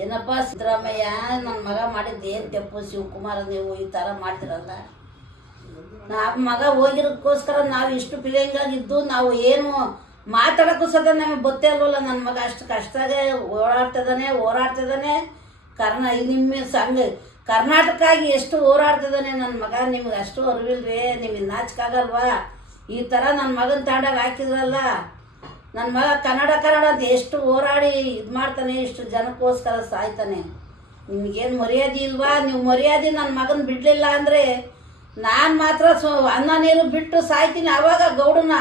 ಏನಪ್ಪ ಸಿದ್ದರಾಮಯ್ಯ ನನ್ನ ಮಗ ಮಾಡಿದ್ದು ಏನು ತೆಪ್ಪು ಶಿವಕುಮಾರ ನೀವು ಈ ಥರ ಮಾಡ್ತಿರಲ್ಲ ನಮ್ಮ ಮಗ ಹೋಗಿರೋಕ್ಕೋಸ್ಕರ ನಾವು ಇಷ್ಟು ಫೀಲಿಂಗಾಗಿದ್ದು ನಾವು ಏನು ಮಾತಾಡೋಕ್ಕೂ ಸದ ನಮಗೆ ಗೊತ್ತೇ ಅಲ್ವಲ್ಲ ನನ್ನ ಮಗ ಅಷ್ಟು ಕಷ್ಟದಾಗೆ ಓಡಾಡ್ತಿದ್ದಾನೆ ಹೋರಾಡ್ತಿದ್ದಾನೆ ಕರ್ನಾ ನಿಮ್ಮ ಸಂಘ ಆಗಿ ಎಷ್ಟು ಹೋರಾಡ್ತಿದ್ದಾನೆ ನನ್ನ ಮಗ ನಿಮ್ಗೆ ಅಷ್ಟು ಅರಿವಿಲ್ರಿ ನಿಮಗೆ ನಾಚಿಕಾಗಲ್ವಾ ಈ ಥರ ನನ್ನ ಮಗನ ತಾಂಡಾಗ ಹಾಕಿದ್ರಲ್ಲ ನನ್ನ ಮಗ ಕನ್ನಡ ಕನ್ನಡ ಅಂತ ಎಷ್ಟು ಹೋರಾಡಿ ಇದು ಮಾಡ್ತಾನೆ ಇಷ್ಟು ಜನಕ್ಕೋಸ್ಕರ ಸಾಯ್ತಾನೆ ನಿಮಗೇನು ಮರ್ಯಾದೆ ಇಲ್ವಾ ನೀವು ಮರ್ಯಾದೆ ನನ್ನ ಮಗನ ಬಿಡಲಿಲ್ಲ ಅಂದರೆ ನಾನು ಮಾತ್ರ ಸೊ ಅನ್ನ ನೀರು ಬಿಟ್ಟು ಸಾಯ್ತೀನಿ ಆವಾಗ ಗೌಡನ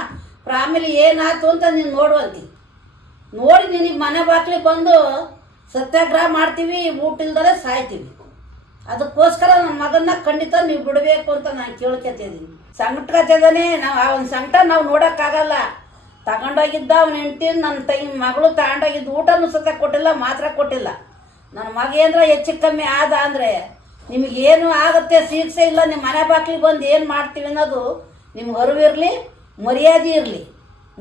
ಪ್ರಾಮಿಲಿ ಏನಾಯ್ತು ಅಂತ ನೀನು ನೋಡುವಂತಿ ನೋಡಿ ನಿನಗೆ ಮನೆ ಬಾಕ್ಲಿ ಬಂದು ಸತ್ಯಾಗ್ರಹ ಮಾಡ್ತೀವಿ ಊಟ ಇಲ್ದಲೇ ಸಾಯ್ತೀವಿ ಅದಕ್ಕೋಸ್ಕರ ನನ್ನ ಮಗನ್ನ ಖಂಡಿತ ನೀವು ಬಿಡಬೇಕು ಅಂತ ನಾನು ಕೇಳ್ಕೊತಿದ್ದೀನಿ ಸಂಕಟ ಕಥೆದಾನೆ ನಾವು ಆ ಒಂದು ಸಂಕಟ ನಾವು ನೋಡೋಕ್ಕಾಗಲ್ಲ ತಗೊಂಡೋಗಿದ್ದ ಅವನ ಹೆಂಡತಿ ನನ್ನ ತೈ ಮಗಳು ತಗೊಂಡೋಗಿದ್ದ ಊಟನೂ ಸತ ಕೊಟ್ಟಿಲ್ಲ ಮಾತ್ರ ಕೊಟ್ಟಿಲ್ಲ ನನ್ನ ಮಗ ಏನರ ಹೆಚ್ಚು ಕಮ್ಮಿ ಆದ ಅಂದರೆ ನಿಮಗೇನು ಆಗುತ್ತೆ ಶಿಕ್ಷೆ ಇಲ್ಲ ನಿಮ್ಮ ಮನೆ ಬಾಗಿಲಿಗೆ ಬಂದು ಏನು ಮಾಡ್ತೀವಿ ಅನ್ನೋದು ನಿಮ್ಗೆ ಅರಿವಿರಲಿ ಮರ್ಯಾದೆ ಇರಲಿ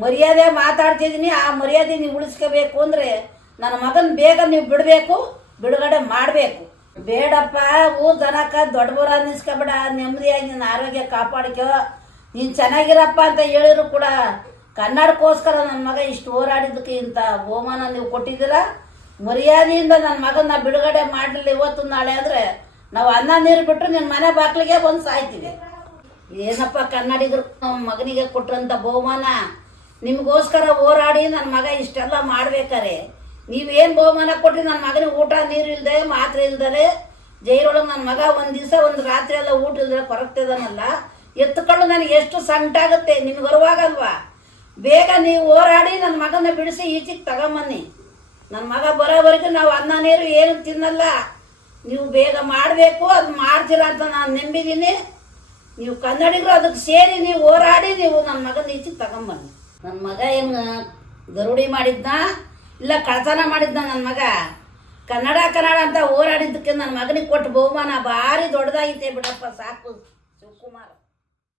ಮರ್ಯಾದೆ ಮಾತಾಡ್ತಿದ್ದೀನಿ ಆ ಮರ್ಯಾದೆ ನೀವು ಉಳಿಸ್ಕೋಬೇಕು ಅಂದರೆ ನನ್ನ ಮಗನ ಬೇಗ ನೀವು ಬಿಡಬೇಕು ಬಿಡುಗಡೆ ಮಾಡಬೇಕು ಬೇಡಪ್ಪ ಊ ಜನಕ ದೊಡ್ಡಬರ ಅನ್ನಿಸ್ಕೋಬೇಡ ನೆಮ್ಮದಿಯಾಗಿ ನಿನ್ನ ಆರೋಗ್ಯ ಕಾಪಾಡಿಕೋ ನೀನು ಚೆನ್ನಾಗಿರಪ್ಪ ಅಂತ ಹೇಳಿದ್ರು ಕೂಡ ಕನ್ನಡಕ್ಕೋಸ್ಕರ ನನ್ನ ಮಗ ಇಷ್ಟು ಹೋರಾಡಿದ್ದಕ್ಕೆ ಇಂಥ ಬಹುಮಾನ ನೀವು ಕೊಟ್ಟಿದ್ದೀರ ಮರ್ಯಾದೆಯಿಂದ ನನ್ನ ಮಗನ ಬಿಡುಗಡೆ ಮಾಡಲಿಲ್ಲ ಇವತ್ತು ನಾಳೆ ಆದರೆ ನಾವು ಅನ್ನ ನೀರು ಬಿಟ್ಟರು ನಿನ್ನ ಮನೆ ಬಾಗಿಲಿಗೆ ಬಂದು ಸಾಯ್ತೀವಿ ಏನಪ್ಪ ಕನ್ನಡಿಗರು ನಮ್ಮ ಮಗನಿಗೆ ಕೊಟ್ಟಂಥ ಬಹುಮಾನ ನಿಮಗೋಸ್ಕರ ಹೋರಾಡಿ ನನ್ನ ಮಗ ಇಷ್ಟೆಲ್ಲ ಮಾಡ್ಬೇಕಾರೆ ನೀವೇನು ಬಹುಮಾನ ಕೊಟ್ಟರೆ ನನ್ನ ಮಗನಿಗೆ ಊಟ ನೀರು ಇಲ್ಲದೆ ಮಾತ್ರೆ ಇಲ್ದರೆ ಜೈಲೊಳಗೆ ನನ್ನ ಮಗ ಒಂದು ದಿವಸ ಒಂದು ರಾತ್ರಿ ಎಲ್ಲ ಊಟ ಇಲ್ದರೆ ಕೊರಗ್ತಿದ್ದಾನಲ್ಲ ಎತ್ಕೊಂಡು ನನಗೆ ಎಷ್ಟು ಸಂಟಾಗುತ್ತೆ ನಿಮ್ಗೆ ಬರುವಾಗಲ್ವಾ ಬೇಗ ನೀವು ಹೋರಾಡಿ ನನ್ನ ಮಗನ ಬಿಡಿಸಿ ಈಚೆಗೆ ತಗೊಂಬನ್ನಿ ನನ್ನ ಮಗ ಬರೋವರೆಗೂ ನಾವು ಅನ್ನ ನೀರು ಏನು ತಿನ್ನಲ್ಲ ನೀವು ಬೇಗ ಮಾಡಬೇಕು ಅದು ಮಾಡ್ತೀರ ಅಂತ ನಾನು ನಂಬಿದ್ದೀನಿ ನೀವು ಕನ್ನಡಿಗರು ಅದಕ್ಕೆ ಸೇರಿ ನೀವು ಹೋರಾಡಿ ನೀವು ನನ್ನ ಮಗನ ಈಚೆಗೆ ತಗೊಂಬನ್ನಿ ನನ್ನ ಮಗ ಏನು ಗರುಡಿ ಮಾಡಿದ್ನ ಇಲ್ಲ ಕಳತನ ಮಾಡಿದ್ನ ನನ್ನ ಮಗ ಕನ್ನಡ ಕನ್ನಡ ಅಂತ ಹೋರಾಡಿದ್ದಕ್ಕೆ ನನ್ನ ಮಗನಿಗೆ ಕೊಟ್ಟು ಬಹುಮಾನ ಭಾರಿ ದೊಡ್ಡದಾಗಿದೆ ಬಿಡಪ್ಪ ಸಾಕು ಶಿವಕುಮಾರ್